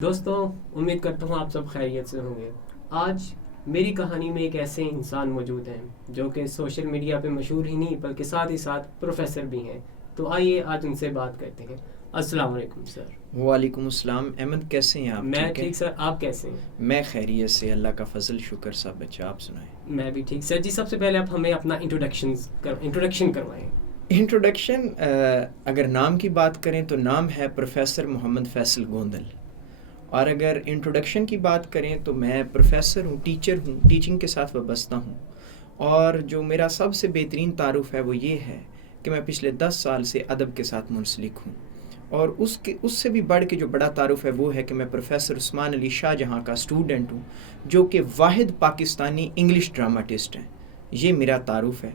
دوستوں، امید کرتا ہوں آپ سب خیریت سے ہوں گے۔ آج میری کہانی میں ایک ایسے انسان موجود ہیں جو کہ سوشل میڈیا پہ مشہور ہی نہیں بلکہ ساتھ ہی ساتھ پروفیسر بھی ہیں۔ تو آئیے آج ان سے بات کرتے ہیں۔ السلام علیکم سر۔ وعلیکم السلام۔ احمد کیسے ہیں آپ؟ میں ٹھیک سر، آپ کیسے ہیں؟ میں خیریت سے، اللہ کا فضل شکر سب اچھا۔ آپ سنائیں؟ میں بھی ٹھیک سر جی۔ سب سے پہلے آپ ہمیں اپنا انٹروڈکشن کروائیں۔ انٹروڈکشن اگر نام کی بات کریں تو نام ہے پروفیسر محمد فیصل گوندل، اور اگر انٹروڈکشن کی بات کریں تو میں پروفیسر ہوں، ٹیچر ہوں، ٹیچنگ کے ساتھ وابستہ ہوں، اور جو میرا سب سے بہترین تعارف ہے وہ یہ ہے کہ میں پچھلے 10 سال سے ادب کے ساتھ منسلک ہوں، اور اس سے بھی بڑھ کے جو بڑا تعارف ہے وہ ہے کہ میں پروفیسر عثمان علی شاہ جہاں کا اسٹوڈنٹ ہوں، جو کہ واحد پاکستانی انگلش ڈراماٹسٹ ہیں۔ یہ میرا تعارف ہے،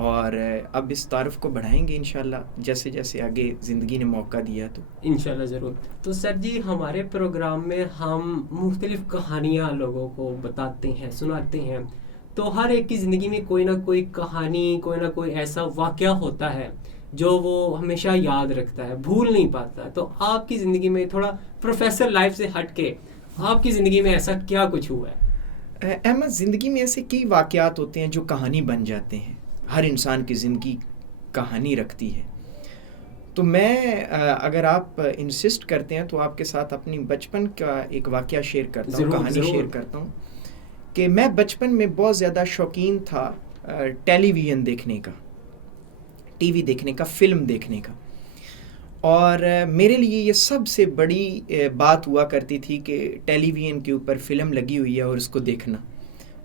اور اب اس تعارف کو بڑھائیں گے انشاءاللہ جیسے جیسے آگے زندگی نے موقع دیا تو انشاءاللہ ضرور۔ تو سر جی، ہمارے پروگرام میں ہم مختلف کہانیاں لوگوں کو بتاتے ہیں، سناتے ہیں، تو ہر ایک کی زندگی میں کوئی نہ کوئی کہانی، کوئی نہ کوئی ایسا واقعہ ہوتا ہے جو وہ ہمیشہ یاد رکھتا ہے، بھول نہیں پاتا۔ تو آپ کی زندگی میں تھوڑا پروفیسر لائف سے ہٹ کے آپ کی زندگی میں ایسا کیا کچھ ہوا ہے؟ احمد، زندگی میں ایسے کئی واقعات ہوتے ہیں جو کہانی بن جاتے ہیں۔ ہر انسان کی زندگی کہانی رکھتی ہے۔ تو میں اگر آپ انسسٹ کرتے ہیں تو آپ کے ساتھ اپنی بچپن کا ایک واقعہ شیئر کرتا ہوں، کہانی شیئر کرتا ہوں کہ میں بچپن میں بہت زیادہ شوقین تھا ٹیلی ویژن دیکھنے کا، ٹی وی دیکھنے کا، فلم دیکھنے کا، اور میرے لیے یہ سب سے بڑی بات ہوا کرتی تھی کہ ٹیلی ویژن کے اوپر فلم لگی ہوئی ہے اور اس کو دیکھنا،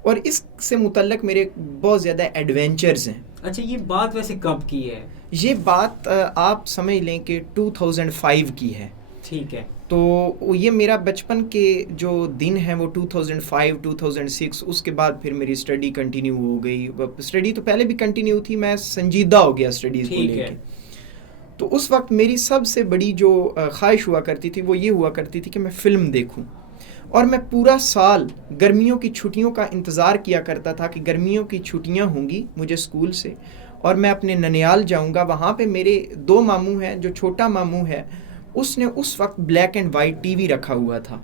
اور اس سے متعلق میرے بہت زیادہ ایڈونچرز ہیں۔ اچھا، یہ بات ویسے کب کی ہے؟ یہ بات آپ سمجھ لیں کہ 2005 کی ہے۔ ٹھیک ہے۔ تو یہ میرا بچپن کے جو دن ہیں وہ 2005 2006، اس کے بعد پھر میری اسٹڈی کنٹینیو ہو گئی۔ اسٹڈی تو پہلے بھی کنٹینیو تھی، میں سنجیدہ ہو گیا اسٹڈیز کو لے کے۔ تو اس وقت میری سب سے بڑی جو خواہش ہوا کرتی تھی وہ یہ ہوا کرتی تھی کہ میں فلم دیکھوں، اور میں پورا سال گرمیوں کی چھٹیوں کا انتظار کیا کرتا تھا کہ گرمیوں کی چھٹیاں ہوں گی مجھے اسکول سے، اور میں اپنے ننیال جاؤں گا۔ وہاں پہ میرے 2 ماموں ہیں، جو چھوٹا ماموں ہے اس نے اس وقت black and white T V رکھا ہوا تھا،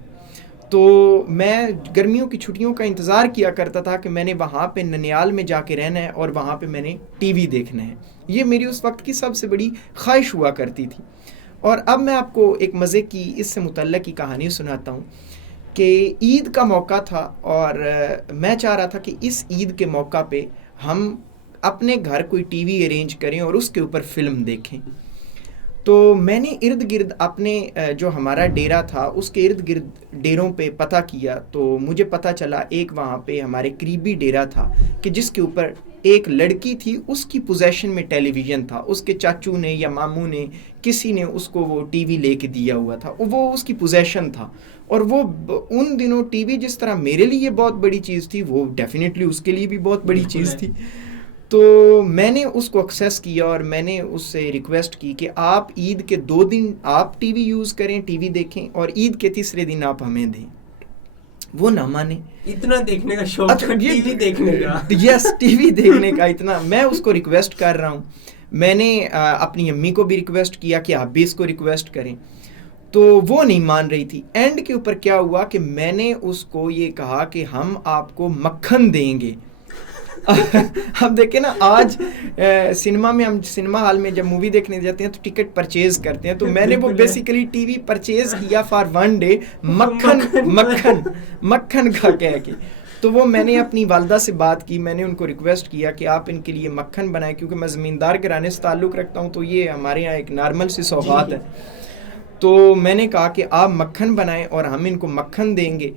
تو میں گرمیوں کی چھٹیوں کا انتظار کیا کرتا تھا کہ میں نے وہاں پہ ننیال میں جا کے رہنا ہے اور وہاں پہ میں نے ٹی وی دیکھنا ہے۔ یہ میری اس وقت کی سب سے بڑی خواہش ہوا کرتی تھی۔ اور اب میں آپ کو ایک مزے کی اس سے متعلق کی کہانی سناتا ہوں کہ عید کا موقع تھا، اور میں چاہ رہا تھا کہ اس عید کے موقع پہ ہم اپنے گھر کوئی ٹی وی ارینج کریں اور اس کے اوپر فلم دیکھیں۔ تو میں نے ارد گرد اپنے جو ہمارا ڈیرا تھا اس کے ارد گرد ڈیروں پہ پتہ کیا، تو مجھے پتہ چلا ایک وہاں پہ ہمارے قریبی ڈیرا تھا کہ جس کے اوپر ایک لڑکی تھی، اس کی پوزیشن میں ٹیلی ویژن تھا، اس کے چاچو نے یا ماموں نے کسی نے اس کو وہ ٹی وی لے کے دیا ہوا تھا، وہ اس کی پوزیشن تھا، اور وہ ان دنوں ٹی وی جس طرح میرے لیے بہت بڑی چیز تھی وہ ڈیفینیٹلی اس کے لیے بھی بہت بڑی چیز تھی۔ تو میں نے اس کو ایکسیس کیا اور میں نے اس سے ریکویسٹ کی کہ آپ عید کے 2 دن آپ ٹی وی یوز کریں، ٹی وی دیکھیں، اور عید کے تیسرے دن آپ ہمیں دیں۔ وہ نہ مانے۔ اتنا دیکھنے کا شوق تھا ٹی وی دیکھنے کا؟ یس، ٹی وی دیکھنے کا اتنا۔ میں اس کو ریکویسٹ کر رہا ہوں، میں نے اپنی امی کو بھی ریکویسٹ کیا کہ آپ بھی اس کو ریکویسٹ کریں، تو وہ نہیں مان رہی تھی۔ اینڈ کے اوپر کیا ہوا کہ میں نے اس کو یہ کہا کہ ہم آپ کو مکھن دیں گے۔ اب دیکھیں نا، آج سنیما میں، ہم سنیما ہال میں جب مووی دیکھنے جاتے ہیں تو ٹکٹ پرچیز کرتے ہیں، تو میں نے وہ بیسیکلی ٹی وی پرچیز کیا فار 1 ڈے، مکھن کا کہہ کے۔ تو وہ میں نے اپنی والدہ سے بات کی، میں نے ان کو ریکویسٹ کیا کہ آپ ان کے لیے مکھن بنائیں، کیونکہ میں زمیندار گھرانے سے تعلق رکھتا ہوں، تو یہ ہمارے یہاں ایک نارمل سی سوغات ہے۔ تو میں نے کہا کہ آپ مکھن بنائیں اور ہم ان کو مکھن دیں گے،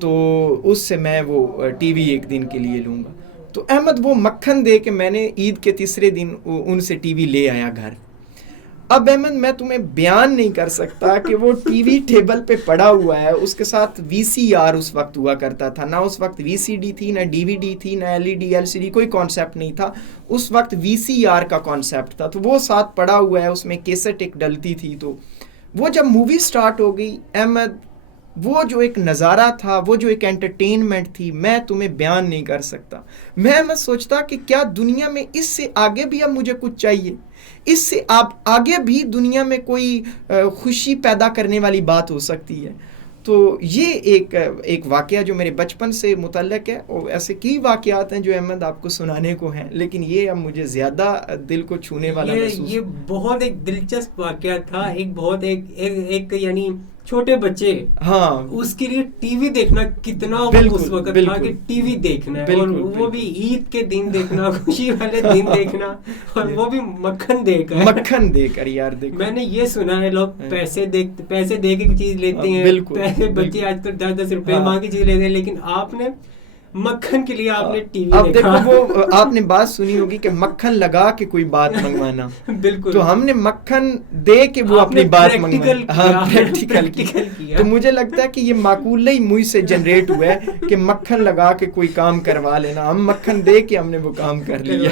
تو اس سے میں وہ ٹی وی ایک دن کے لیے لوں گا۔ تو احمد وہ مکھن دے کے میں نے عید کے تیسرے دن ان سے ٹی وی لے آیا گھر۔ اب احمد میں تمہیں بیان نہیں کر سکتا کہ وہ ٹی وی ٹیبل پہ پڑا ہوا ہے، اس کے ساتھ وی سی آر اس وقت ہوا کرتا تھا، نہ اس وقت وی سی ڈی تھی، نہ ڈی وی ڈی تھی، نہ L E D L C D, کوئی کانسیپٹ نہیں تھا اس وقت، وی سی آر کا کانسیپٹ تھا۔ تو وہ ساتھ پڑا ہوا ہے، اس میں کیسٹ ایک ڈلتی تھی۔ تو وہ جب مووی سٹارٹ ہو گئی احمد، وہ جو ایک نظارہ تھا، وہ جو ایک انٹرٹینمنٹ تھی، میں تمہیں بیان نہیں کر سکتا۔ میں سوچتا کہ کیا دنیا میں اس سے آگے بھی اب مجھے کچھ چاہیے، اس سے آپ آگے بھی دنیا میں کوئی خوشی پیدا کرنے والی بات ہو سکتی ہے۔ تو یہ ایک واقعہ جو میرے بچپن سے متعلق ہے، اور ایسے کئی واقعات ہیں جو احمد آپ کو سنانے کو ہیں، لیکن یہ اب مجھے زیادہ دل کو چھونے والا محسوس. یہ بہت ایک دلچسپ واقعہ تھا. ایک یعنی چھوٹے بچے، ہاں، اس کے لیے ٹی وی دیکھنا کتنا اس وقت تھا کہ ٹی وی دیکھنا ہے، اور وہ بھی عید کے دن دیکھنا، خوشی والے دن دیکھنا، اور وہ بھی مکھن دے کر. یار دیکھو، میں نے یہ سنا ہے لوگ پیسے دے کے چیز لیتے ہیں، پیسے بچے آج کل 10-10 روپے مانگ کے چیز لیتے ہیں، لیکن آپ نے مکھن کے لیے آپ نے ٹی وی اب دیکھو وہ آپ نے بات سنی ہوگی کہ مکھن لگا کے کوئی بات منگوانا. بالکل. تو ہم نے مکھن دے کے وہ اپنی بات پریکٹیکل کیا. تو مجھے لگتا ہے کہ یہ معقول ہی مجھ سے جنریٹ ہوا ہے کہ مکھن لگا کے کوئی کام کروا لینا. ہم مکھن دے کے ہم نے وہ کام کر لیا.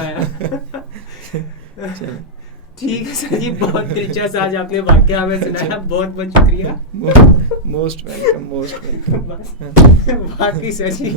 ٹھیک ہے سر جی، بہت دلچسپ آج آپ نے واقعہ ہمیں سنایا، بہت بہت شکریہ. Most welcome. باقی سر جی